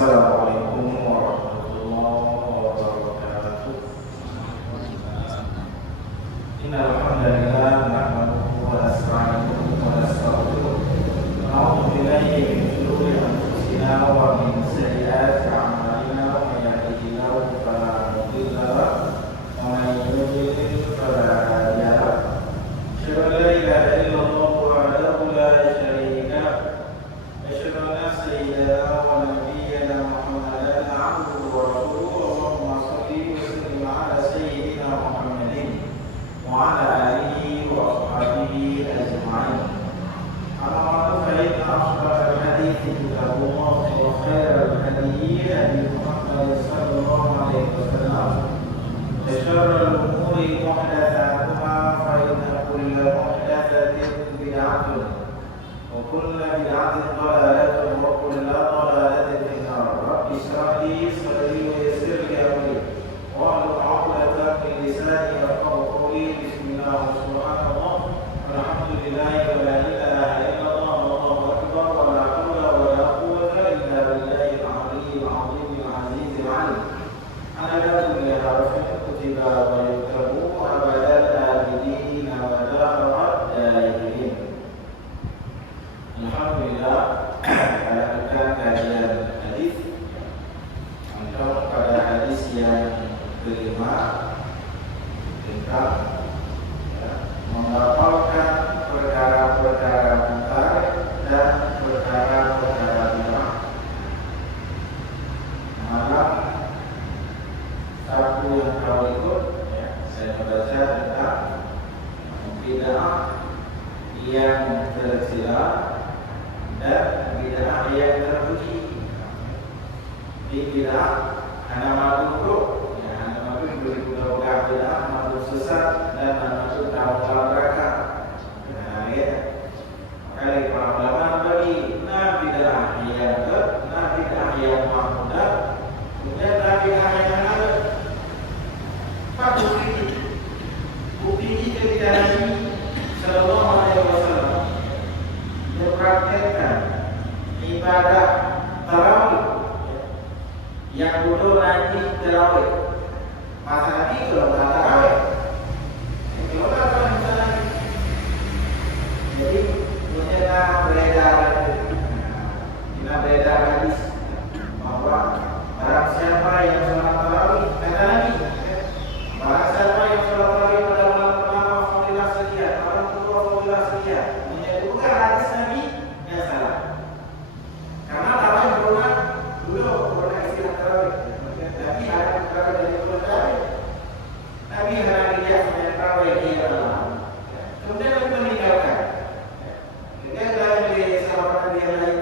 Assalamualaikum warahmatullahi wabarakatuh. Innal hamdalillah nahmaduhu wa nasta'inuhu wa nastaghfiruh. Na'udzu billahi min shururi anfusina wa min sayyiati a'malina. May yahdihillahu fala mudilla lahu wa may yudlil fala hadiya lahu. Asyhadu an la ilaha illallah wahdahu la syarika lahu. Asyhadu anna sayyidana wa nabiyyana Muhammadan abduhu wa rasuluhu. Allahumma shalli wa sallim ala sayyidina Muhammadin wa ala alihi wa ashabihi ajma'in. Amma ba'du, fa inna ashrafal hadithi kitabullah wa khairal hadyi hadi Muhammad sallallahu alaihi wasallam. Wa syarrul umuri muhdatsatuha, fa inna kulla muhdatsatin bid'atun wa kulla bid'atin dhalalatun wa kulla dhalalatin fin nar. Rabbi shrah li sadri wa yassir li amri wahlul 'uqdatam min lisani yafqahu qawli. Bismillah, subhanallah, walhamdulillah, wa la ilaha illallah, wallahu akbar, wa la hawla wa la quwwata illa billahil 'aliyyil 'azimil 'azizil 'alim. Ana la harfin kutiba wa yuktabu abadal abidina wa da'awat da'irin. Alhamdulillah, kita lanjutkan kajian hadis. Untuk pada hadis yang kelima tentang menghafalkan perkara-perkara munkar dan perkara-perkara bid'ah. Malam Sabtu yang kau ikut, saya membaca tentang bid'ah yang tercela dan bid'ah yang terpuji. Di bid'ah hanya makhluk, hanya makhluk berbuka bid'ah, makhluk sesat dan makhluk dalam neraka. Makanya para ulama bagi bid'ah yang bid'ah yang mahmudah, kemudian bid'ah yang ada. Pak bukti ketika Nabi Sallallahu Alaihi Wasallam mempraktekkan ibadah tarawih yang dulu nanti tarawih. Masa Nabi kalau nggak tarawih, kalau nggak tarawih misalnya, jadi kita beredar hadis bahwa barang siapa yang sholat tarawih, kata Nabi, barang siapa yang sholat tarawih pada malam pertama fadilah sekian, malam kedua fadilah sekian. Bukan hadis Nabi yang salah. Karena tarawih berulang dulu pernah istilah tarawih. Nabi ada perkara dari tarawih. Nabi hendak dia punya tarawih dia malam. Kemudian Nabi meninggalkan. Kemudian dalam di sahabat Nabi yang lain,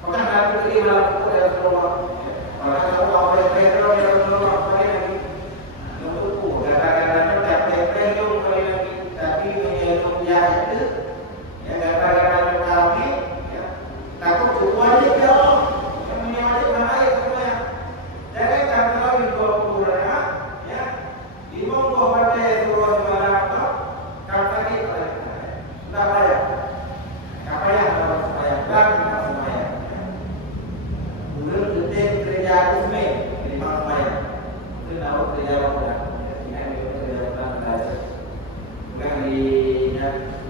maka Nabi beri malam itu dari Rasulullah. Maka kalau apa yang terjadi dari Rasulullah kepada Nabi, menurutku kata-katanya tak terpenuh oleh Nabi, tapi menyeluruh itu. Ya, gara-gara kami ya, takut wajib ya Allah yang menyewajibkan ayat semuanya. Jangan terlalu 20 rakaat ya, imam kau baca surah Al-Baqarah kau tadi sudah bayar apa ya kalau supaya berapa supaya belum detik kerja usme lima supaya itu tahu kerja apa ini kerja apa belajar bukan di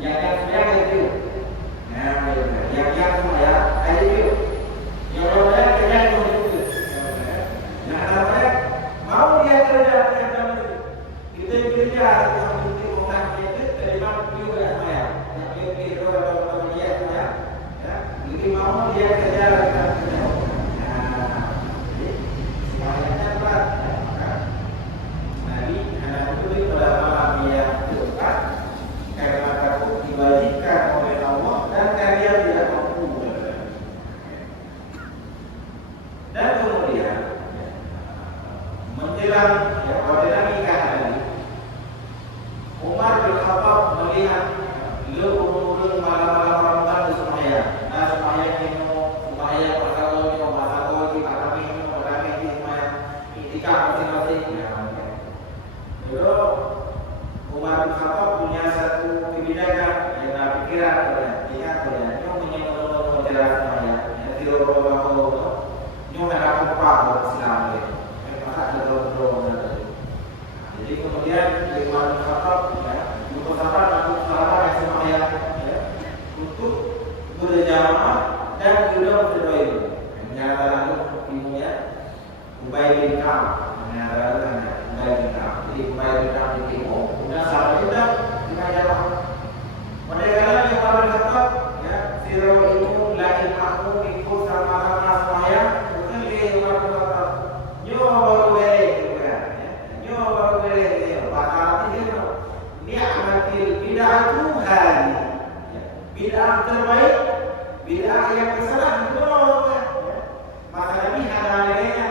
yang sebenarnya itu. Nah, yang semua ya, ada itu. Yang orang kerja itu. Nah, apa mau dia kerja itu. Kita kerja yang penting orang itu terima juga ya. Yang itu orang dia ya. Jadi mau dia kerja itu. Nah, semuanya apa? Nabi anak itu pada malam yang keempat karena takut dibalikkan oleh Allah dan kalian tidak mampu. Dan kemudian menjelang pada Nabi kata Umar bin Khattab melihat urun-urun malam-malam Ramadan di semaya. Nah semaya ini semaya pasal ini pasal ini kami ini kami ini semaya ketika masing-masing. Lalu Umar bin Khattab punya satu kebijakan yang tak pikiran, ingat ya, yang menjelaskan ya, tidak Nyo ada apa Islam itu. Maka ada dorongan tadi. Jadi kemudian di Umar bin Khattab ya, untuk sahabat yang semuanya ya, untuk berjamaah dan juga berdoa itu. Menyatakan ilmunya Ubay bin Ka'ab menyatakan Ubay bin Ka'ab. Jadi Ubay bin Ka'ab itu kemudian sahabat kita jamaah. Mereka yang Umar bin Khattab ya, sirul ilmu la ilmu ikut sama-sama semuanya. Bid'ah terbaik, bid'ah yang kesalahan itu maka Nabi ada adanya.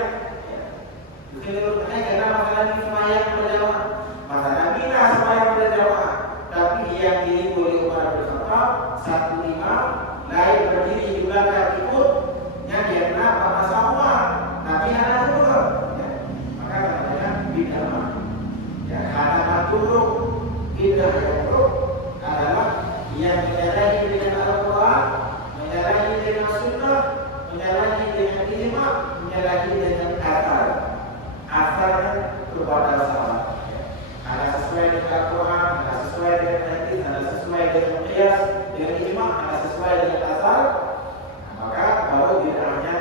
Bukan bertanya karena masa Nabi semayang berjamaah, masa Nabi lah semayang berjamaah. Tapi yang diri oleh Umar bin Khattab satu imam lain berdiri juga tak ikut, yang dia apa semua. Nabi ada dulu, maka katanya bid'ah. Ya, karena buruk, bid'ah yang buruk adalah yang menyalahi dengan Al-Quran, menyalahi dengan Sunnah, menyalahi dengan ijma', menyalahi dengan asal. Asalnya kepada sahabat. Ada sesuai dengan Al-Quran, ada sesuai dengan hadis, ada sesuai dengan qiyas, dengan ijma', ada sesuai dengan asal. Maka baru bid'ahnya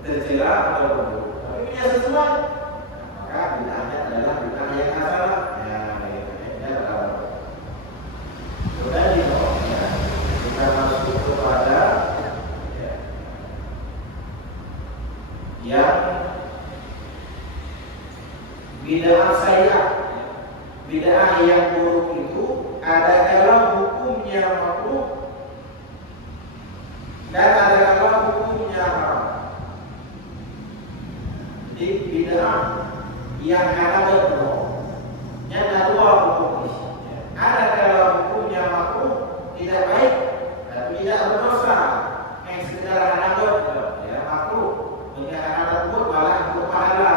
tercela atau buruk. Tapi punya sesuai, maka bid'ahnya adalah bid'ah yang asal. Kemudian kita masuk kepada yang bid'ah sayyi'ah. Bid'ah yang buruk itu ada kalau hukumnya makruh dan ada kalau hukumnya haram. Jadi bid'ah yang ada berbuat, yang ada dua hukum. Ada kalau hukumnya makruh, tidak baik, tapi tidak berdosa. Yang sekedar hanabut, ya makruh. Menyatakan hanabut malah untuk pahala.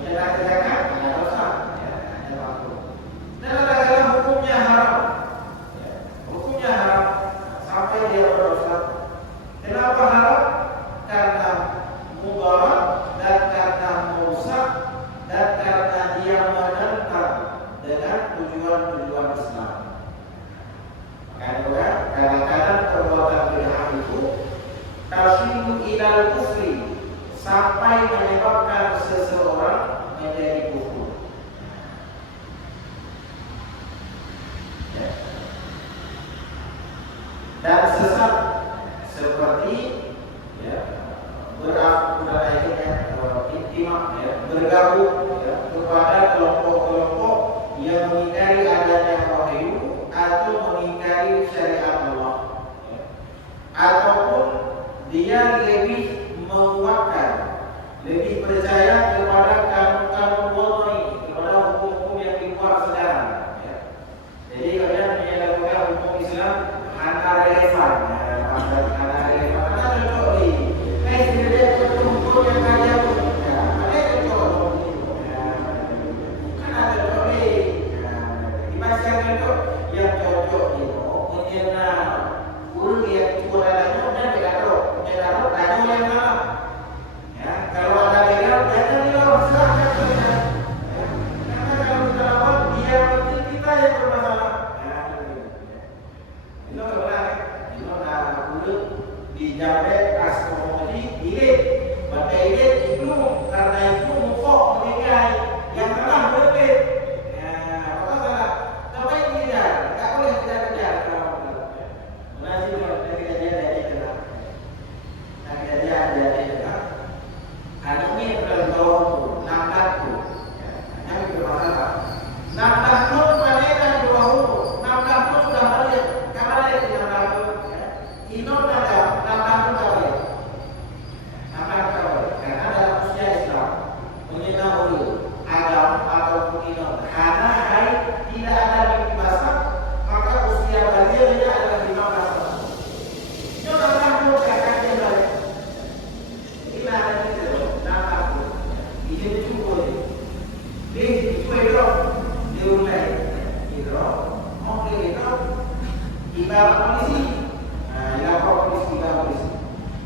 Menyatakan kejagaan, ada dosa, ya hanya makruh. Dan ada kalau hukumnya haram, ya, hukumnya haram sampai dia berdosa. Kenapa haram? Karena mudarat dan karena merusak dan karena dia menentang dengan tujuan-tujuan Islam. Karena kadang-kadang perbuatan bid'ah itu tasilu ilal kufri, sampai menyebabkan seseorang menjadi kufur. Ya. Dan sesat seperti ya, bergabung ya, kepada kelompok-kelompok yang mengingkari adanya wahyu atau mengingkari syariat Allah, ya. Ataupun dia lebih menguatkan, lebih percaya kepada kanun-kanun wad'i, kepada hukum-hukum yang dibuat sekarang, ya. Jadi kalian menyatakan hukum Islam hanya relevan, hanya relevan, karena cocok ni. Sebenarnya hukum yang kaya pun, ya, ada cocok. Yang cocok itu menyenang guru yang kurangnya dan tidak tahu tanya yang mana ya, kalau ada legal jangan dilawan silahkan saja ya. Karena kalau kita lawan dia penting kita yang bermasalah ya, itu benar itu ada guru di Jabet Astronomi ini maka ini itu karena itu mukok meninggal yang telah berbeda.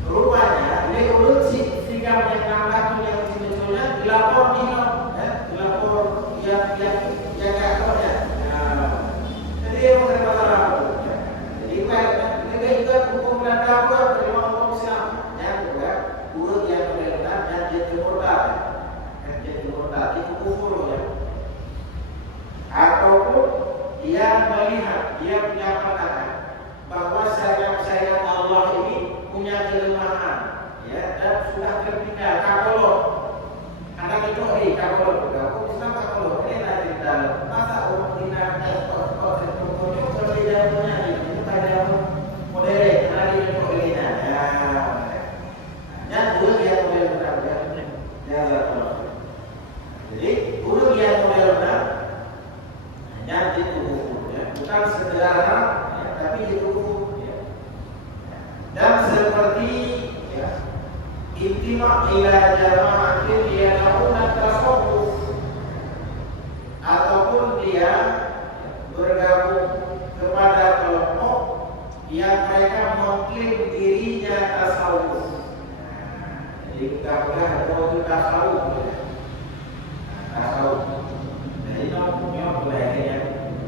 Rupanya, ini dia melihat, dia punya pandangan bahwa sayap-sayap Allah ini punya kelemahan, ya, dan sudah tertinggal kakolot. Anak itu kakolot, aku bisa kakolot, ini nanti dalam masa orang tidak ekspor itu perbedaannya itu ada modern, ada di Indonesia. Dan dulu dia model benar, ya. Jadi dulu dia model benar, yang itu ya, bukan sederhana, ya, tapi itu ya. Dan seperti ya, intima ila jama'atin dia lakukan tasawuf, ataupun dia bergabung kepada kelompok yang mereka mengklaim dirinya tasawuf. Jadi kita boleh ada waktu tasawuf, ya. Tasawuf. Jadi namanya boleh yang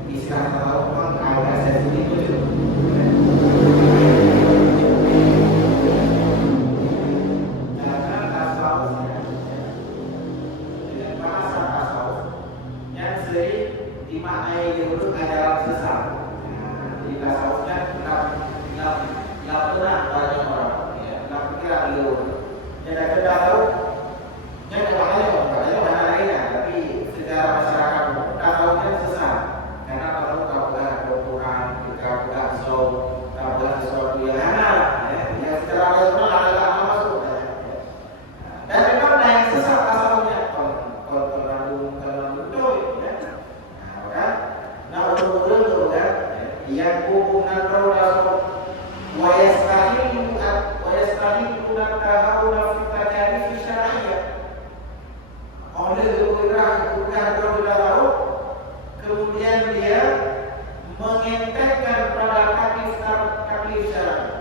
istilah tasawuf kan agak sensitif itu. Karena tasawuf dengan bahasa tasawuf yang sering dimaknai dulu ajaran sesat. Jadi tasawufnya tidak benar banyak orang, ya, tidak kira dulu. Yang ada tasawuf, yang maknanya mana lainnya, tapi secara masyarakat tasawufnya sesat. Karena tasawuf kabulah Quran, kabulah Zow, kabulah sesuatu yang halal, ya, yang secara rasional adalah apa masuk, ya. Dan memang ada yang sesat tasawufnya, kalau terlalu itu, ya. Kan? Nah, urut-urut itu kan, yang hubungan tasawuf, wa yastahilu tahawul fi takalif syar'iyyah. Oleh bukan tahu, kemudian dia mengentengkan pada taklif syar'i.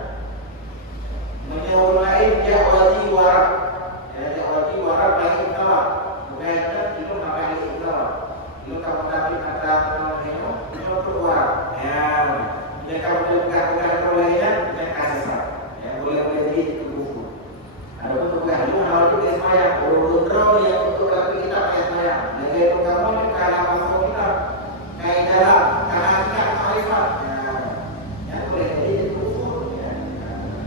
Menyawai dia wajib warak, ya, wajib warak baik ikrar, bukan itu namanya ikrar. Itu kamu tapi kata itu warak, ya. Jika kamu bukan lainnya, bukan kasar, ya, boleh jadi itu buku. Ada untuk itu hal itu esmaya, urut-urut yang untuk lagi kita esmaya. Jadi itu kamu ini kalau masuk kita kayak dalam kehadiran arifat, ya, boleh jadi itu buku, ya.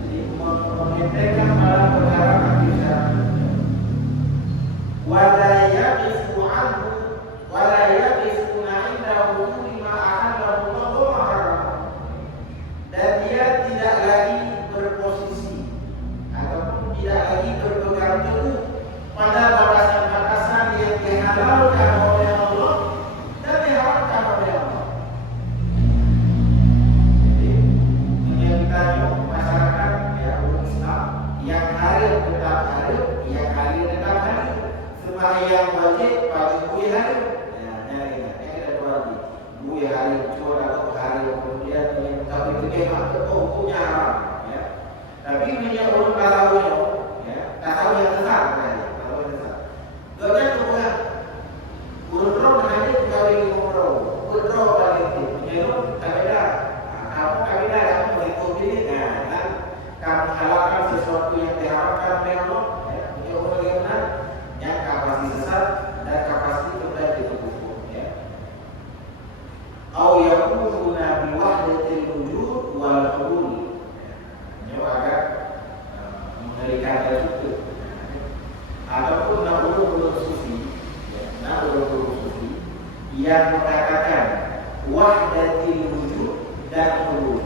Jadi mengintegrasikan pada perkara kita. Wala yaqifu anhu, wala yaqifu 'inda wujudi ma ahallahu Allahu wa haram. Dan dia tidak lagi berposisi ataupun tidak lagi berpegang teguh pada batasan-batasan yang dihalalkan oleh Allah dan diharamkan oleh Allah. Jadi yang ditanya masyarakat ya umat Islam yang halal tetap halal, yang halal tetap halal. Sembahyang wajib pada buih halal. Ya, yang ada wajib buih halal cuma atau halal kemudian yang tapi itu hukumnya haram, ya. Tapi punya urut tasawuf, ya, tasawuf yang sesat, tasawuf yang sesat. Gaknya hubungan urut roh dengan itu kali ngomong urut roh paling itu, punya roh kabeda. Kamu kabeda, kamu berhitung diri, kan? Kamu halalkan sesuatu yang diharamkan oleh Allah, ya. Punya urut yang benar, yang kapasitas sesat dan kapasitas kembali itu hukum, ya. Au yakuna bi wahdatil wujud wal hulul. Ini agak mengerikan itu. Ataupun naudul sufi, naudul sufi yang mengatakan wahdatil wujud dan hulul.